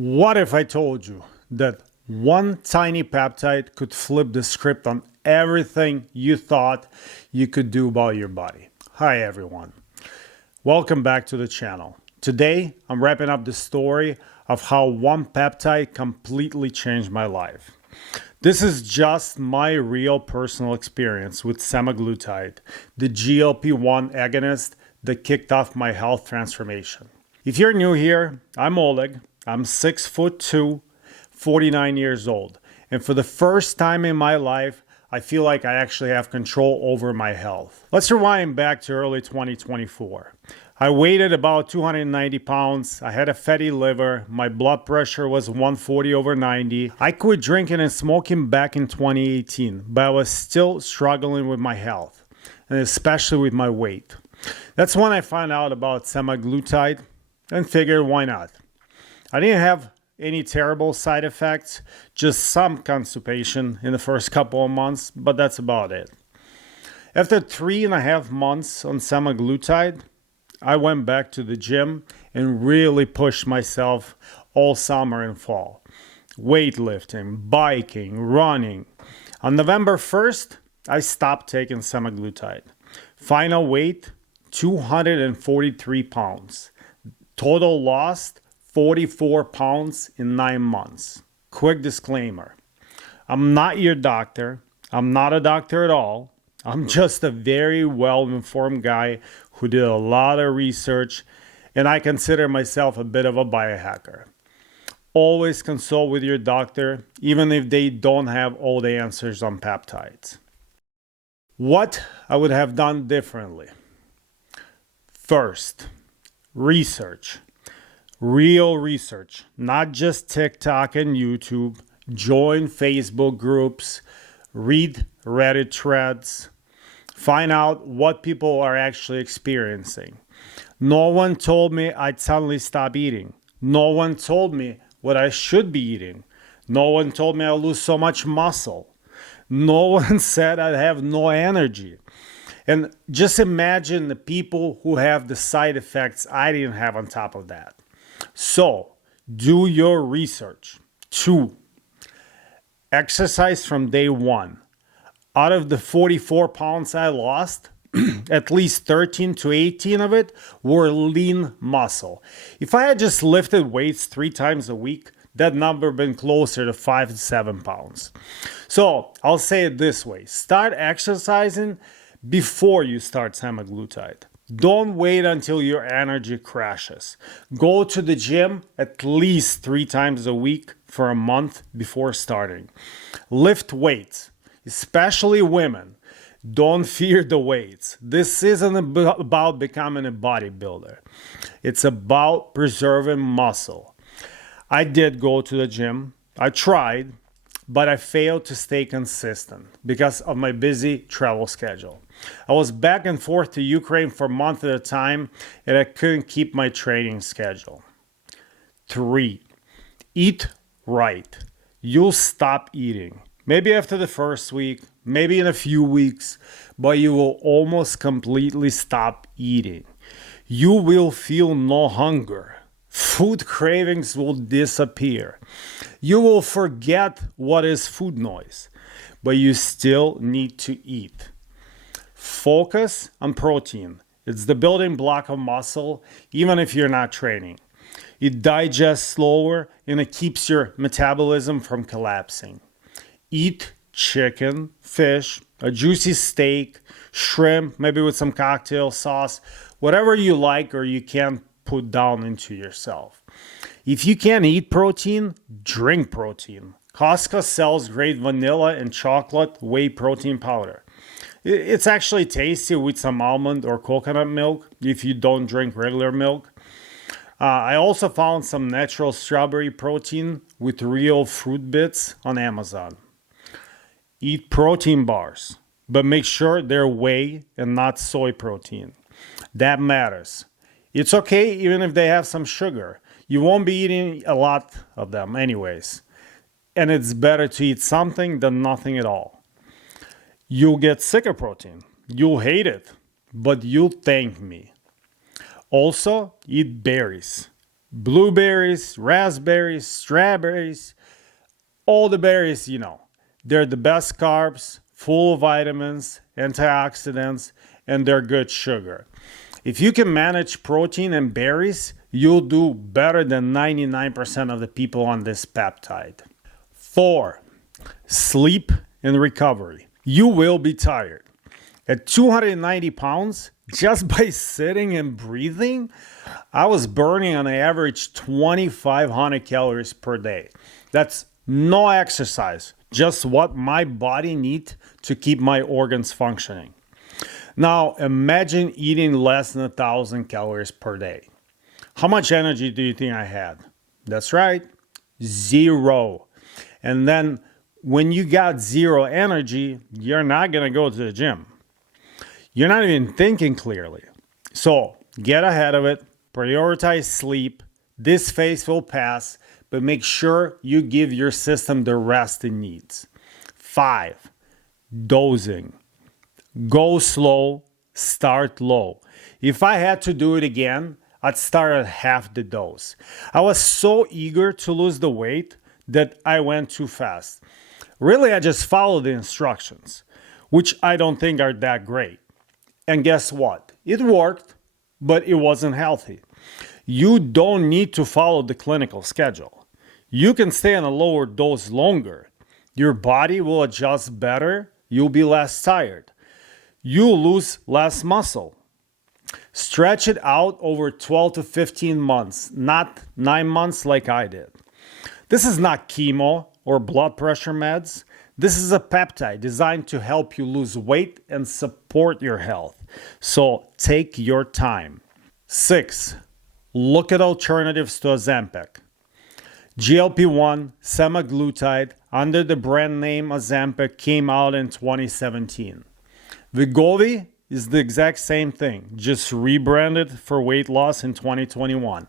What if I told you that one tiny peptide could flip the script on everything you thought you could do about your body? Hi everyone. Welcome back to the channel. Today, I'm wrapping up the story of how one peptide completely changed my life. This is just my real personal experience with Semaglutide, the GLP-1 agonist that kicked off my health transformation. If you're new here, I'm Oleg. I'm 6'2", 49 years old. And for the first time in my life, I feel like I actually have control over my health. Let's rewind back to early 2024. I weighed about 290 pounds. I had a fatty liver. My blood pressure was 140/90. I quit drinking and smoking back in 2018, but I was still struggling with my health, and especially with my weight. That's when I found out about semaglutide and figured, why not? I didn't have any terrible side effects, just some constipation in the first couple of months, but that's about it. After 3.5 months on semaglutide, I went back to the gym and really pushed myself all summer and fall. Weightlifting, biking, running. On November 1st, I stopped taking semaglutide. Final weight, 243 pounds. Total lost, 44 pounds in 9 months. Quick disclaimer. I'm not your doctor. I'm not a doctor at all. I'm just a very well-informed guy who did a lot of research, and I consider myself a bit of a biohacker. Always consult with your doctor, even if they don't have all the answers on peptides. What I would have done differently. First, research. Real research, not just TikTok and YouTube. Join Facebook groups, read Reddit threads, find out what people are actually experiencing. No one told me I'd suddenly stop eating. No one told me what I should be eating. No one told me I'll lose so much muscle. No one said I'd have no energy. And just imagine the people who have the side effects I didn't have on top of that. So, do your research. 2, exercise from day 1. Out of the 44 pounds I lost, at least 13 to 18 of it were lean muscle. If I had just lifted weights 3 times a week, that number would have been closer to 5 to 7 pounds. So, I'll say it this way. Start exercising before you start semaglutide. Don't wait until your energy crashes. Go to the gym at least 3 times a week for a month before starting. Lift weights, especially women. Don't fear the weights. This isn't about becoming a bodybuilder. It's about preserving muscle. I did go to the gym. I tried, but I failed to stay consistent because of my busy travel schedule. I was back and forth to Ukraine for a month at a time, and I couldn't keep my training schedule. 3, eat right. You'll stop eating. Maybe after the first week, maybe in a few weeks, but you will almost completely stop eating. You will feel no hunger. Food cravings will disappear. You will forget what is food noise, but you still need to eat. Focus on protein. It's the building block of muscle, even if you're not training. It digests slower and it keeps your metabolism from collapsing. Eat chicken, fish, a juicy steak, shrimp, maybe with some cocktail sauce, whatever you like or you can put down into yourself. If you can't eat protein, drink protein. Costco sells great vanilla and chocolate whey protein powder. It's actually tasty with some almond or coconut milk if you don't drink regular milk. I also found some natural strawberry protein with real fruit bits on Amazon. Eat protein bars, but make sure they're whey and not soy protein. That matters. It's okay even if they have some sugar. You won't be eating a lot of them anyways. And it's better to eat something than nothing at all. You'll get sick of protein. You'll hate it, but you'll thank me. Also, eat berries. Blueberries, raspberries, strawberries, all the berries, they're the best carbs, full of vitamins, antioxidants, and they're good sugar. If you can manage protein and berries, you'll do better than 99% of the people on this peptide. 4. Sleep and recovery. You will be tired. At 290 pounds, just by sitting and breathing, I was burning on average 2,500 calories per day. That's no exercise, just what my body needs to keep my organs functioning. Now, imagine eating less than 1,000 calories per day. How much energy do you think I had? That's right, 0. And then when you got 0 energy, you're not going to go to the gym. You're not even thinking clearly. So get ahead of it, prioritize sleep. This phase will pass, but make sure you give your system the rest it needs. 5, dosing. Go slow, start low. If I had to do it again, I'd start at half the dose. I was so eager to lose the weight that I went too fast. Really, I just followed the instructions, which I don't think are that great. And guess what? It worked, but it wasn't healthy. You don't need to follow the clinical schedule. You can stay on a lower dose longer. Your body will adjust better. You'll be less tired. You'll lose less muscle. Stretch it out over 12 to 15 months, not 9 months like I did. This is not chemo or blood pressure meds. This is a peptide designed to help you lose weight and support your health. So take your time. 6. Look at alternatives to Ozempic. GLP-1, Semaglutide, under the brand name Ozempic, came out in 2017. Wegovy is the exact same thing, just rebranded for weight loss in 2021.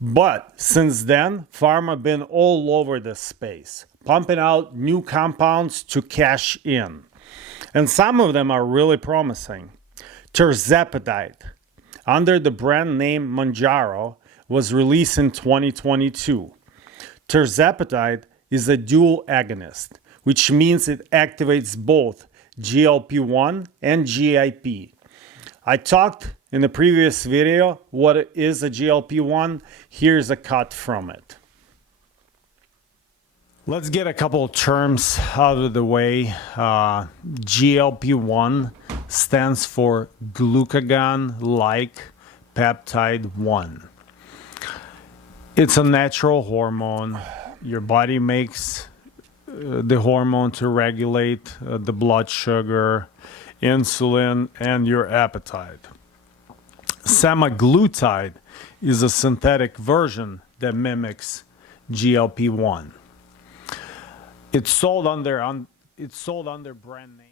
But since then, pharma been all over this space, pumping out new compounds to cash in. And some of them are really promising. Tirzepatide, under the brand name Mounjaro, was released in 2022. Tirzepatide is a dual agonist, which means it activates both GLP-1 and GIP. I talked in the previous video what is a GLP-1. Here's a cut from it. Let's get a couple of terms out of the way. GLP-1 stands for glucagon-like peptide 1. It's a natural hormone. Your body makes the hormone to regulate the blood sugar, insulin, and your appetite. Semaglutide is a synthetic version that mimics GLP-1. It's sold under brand name.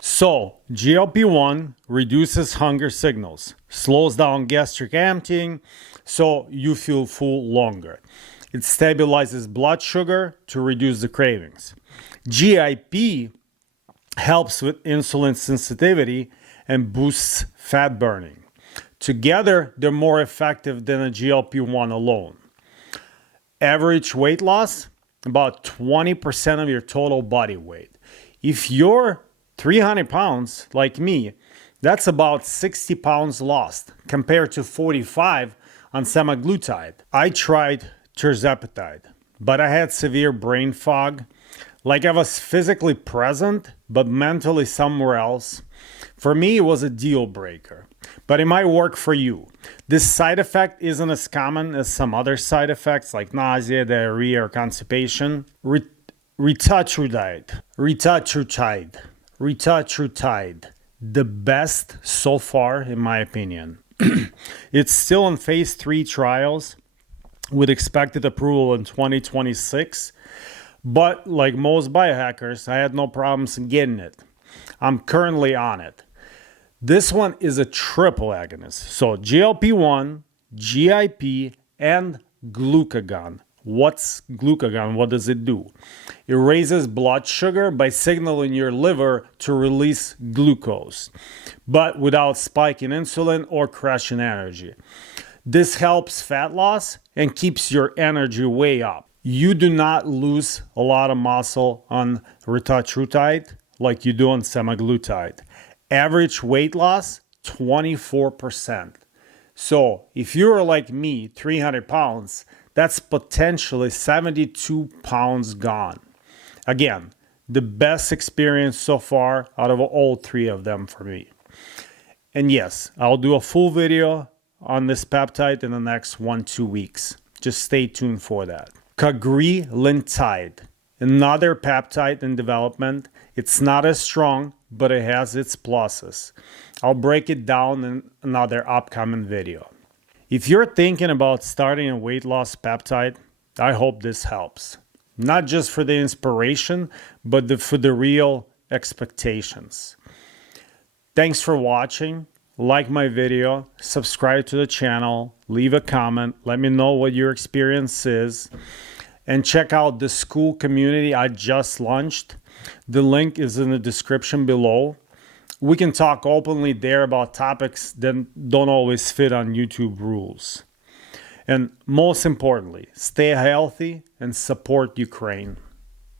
So, GLP-1 reduces hunger signals, slows down gastric emptying, so you feel full longer. It stabilizes blood sugar to reduce the cravings. GIP helps with insulin sensitivity and boosts fat burning. Together, they're more effective than a GLP-1 alone. Average weight loss, about 20% of your total body weight. If you're 300 pounds like me, that's about 60 pounds lost compared to 45 on semaglutide. I tried Tirzepatide, but I had severe brain fog. Like I was physically present, but mentally somewhere else. For me, it was a deal breaker, but it might work for you. This side effect isn't as common as some other side effects like nausea, diarrhea, or constipation. Retatrutide, the best so far, in my opinion. It's still in phase 3 trials with expected approval in 2026. But like most biohackers, I had no problems in getting it. I'm currently on it. This one is a triple agonist. So GLP-1, GIP, and glucagon What's glucagon? What does it do? It raises blood sugar by signaling your liver to release glucose, but without spiking insulin or crashing energy. This helps fat loss and keeps your energy way up. You do not lose a lot of muscle on Retatrutide like you do on Semaglutide. Average weight loss, 24%. So if you're like me, 300 pounds, that's potentially 72 pounds gone. Again, the best experience so far out of all three of them for me. And yes, I'll do a full video on this peptide in the next 1-2 weeks. Just stay tuned for that. Cagrilintide, another peptide in development. It's not as strong, but it has its pluses. I'll break it down in another upcoming video. If you're thinking about starting a weight loss peptide, I hope this helps. Not just for the inspiration, but for the real expectations. Thanks for watching. Like my video, subscribe to the channel, leave a comment, let me know what your experience is, and check out the school community I just launched. The link is in the description below. We can talk openly there about topics that don't always fit on YouTube rules. And most importantly, stay healthy and support Ukraine.